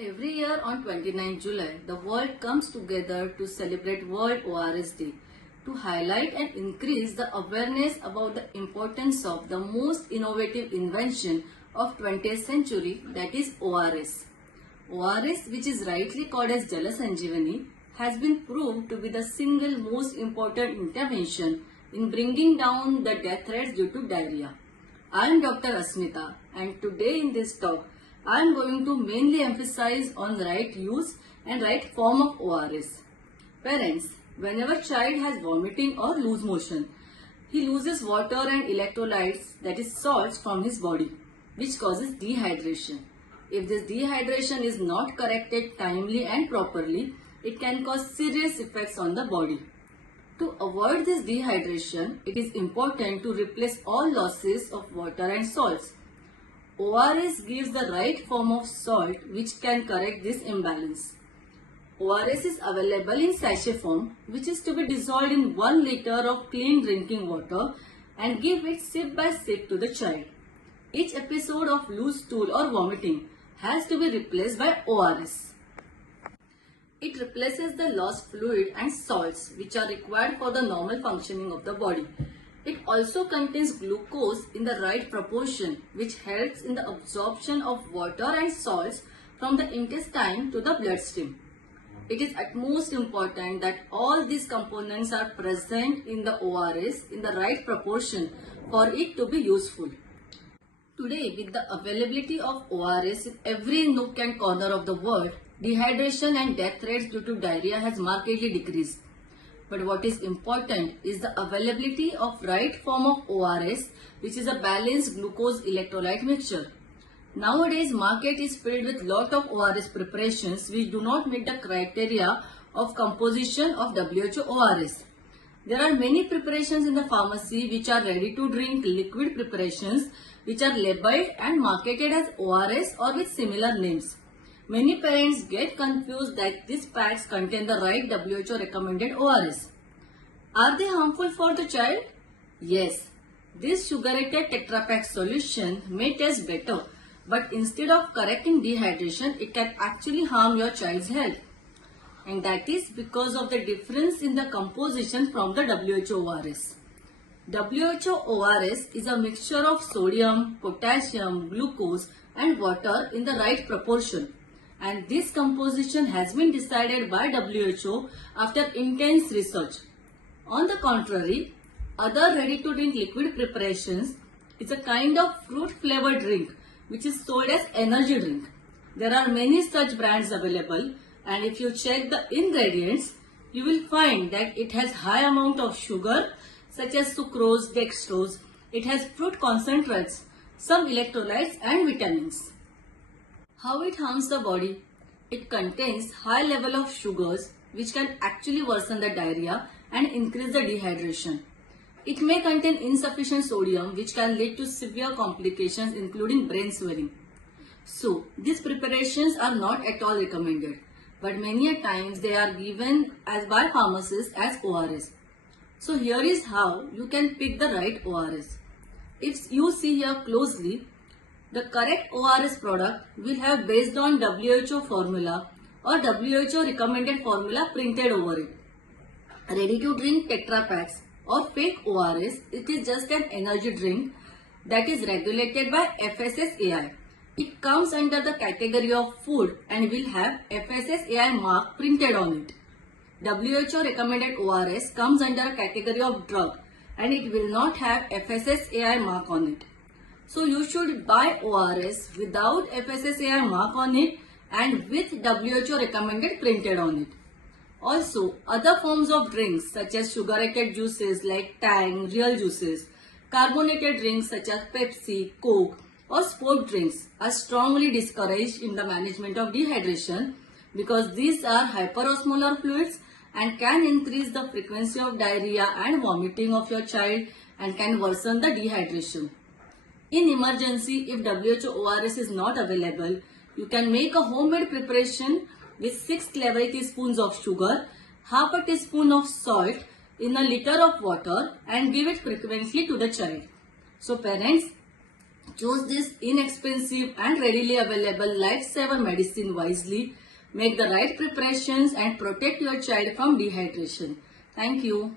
Every year on 29 July, the world comes together to celebrate World ORS Day to highlight and increase the awareness about the importance of the most innovative invention of 20th century, that is ORS. ORS, which is rightly called as Jala Sanjeevani, has been proved to be the single most important intervention in bringing down the death rates due to diarrhea. I am Dr. Asmita, and today in this talk, I am going to mainly emphasize on the right use and right form of ORS. Parents, whenever child has vomiting or loose motion, he loses water and electrolytes, that is salts, from his body, which causes dehydration. If this dehydration is not corrected timely and properly, it can cause serious effects on the body. To avoid this dehydration, it is important to replace all losses of water and salts. ORS gives the right form of salt which can correct this imbalance. ORS is available in sachet form, which is to be dissolved in 1 liter of clean drinking water and give it sip by sip to the child. Each episode of loose stool or vomiting has to be replaced by ORS. It replaces the lost fluid and salts which are required for the normal functioning of the body. It also contains glucose in the right proportion, which helps in the absorption of water and salts from the intestine to the bloodstream. It is at most important that all these components are present in the ORS in the right proportion for it to be useful. Today, with the availability of ORS in every nook and corner of the world, dehydration and death rates due to diarrhea has markedly decreased. But what is important is the availability of right form of ORS, which is a balanced glucose electrolyte mixture. Nowadays, market is filled with lot of ORS preparations which do not meet the criteria of composition of WHO ORS. There are many preparations in the pharmacy which are ready to drink liquid preparations which are labeled and marketed as ORS or with similar names. Many parents get confused that these packs contain the right WHO recommended ORS. Are they harmful for the child? Yes. This sugarated Tetra Pak solution may taste better, but instead of correcting dehydration, it can actually harm your child's health. And that is because of the difference in the composition from the WHO ORS. WHO ORS is a mixture of sodium, potassium, glucose and water in the right proportion. And this composition has been decided by WHO after intense research. On the contrary, other ready-to-drink liquid preparations is a kind of fruit-flavored drink which is sold as energy drink. There are many such brands available, and if you check the ingredients, you will find that it has high amount of sugar such as sucrose, dextrose. It has fruit concentrates, some electrolytes and vitamins. How it harms the body? It contains high level of sugars which can actually worsen the diarrhea and increase the dehydration. It may contain insufficient sodium which can lead to severe complications including brain swelling. So, these preparations are not at all recommended, but many a times they are given as by pharmacists as ORS. So, here is how you can pick the right ORS. If you see here closely, the correct ORS product will have based on WHO formula or WHO recommended formula printed over it. Ready to drink Tetra Paks or fake ORS, it is just an energy drink that is regulated by FSSAI. It comes under the category of food and will have FSSAI mark printed on it. WHO recommended ORS comes under a category of drug and it will not have FSSAI mark on it. So you should buy ORS without FSSAI mark on it and with WHO recommended printed on it. Also, other forms of drinks such as sugarated juices like Tang, real juices, carbonated drinks such as Pepsi, Coke or sport drinks are strongly discouraged in the management of dehydration because these are hyperosmolar fluids and can increase the frequency of diarrhea and vomiting of your child and can worsen the dehydration. In emergency, if WHO ORS is not available, you can make a homemade preparation with 6 level teaspoons of sugar, half a teaspoon of salt in a liter of water and give it frequently to the child. So parents, Choose this inexpensive and readily available lifesaver medicine wisely. Make the right preparations and protect your child from dehydration. Thank you.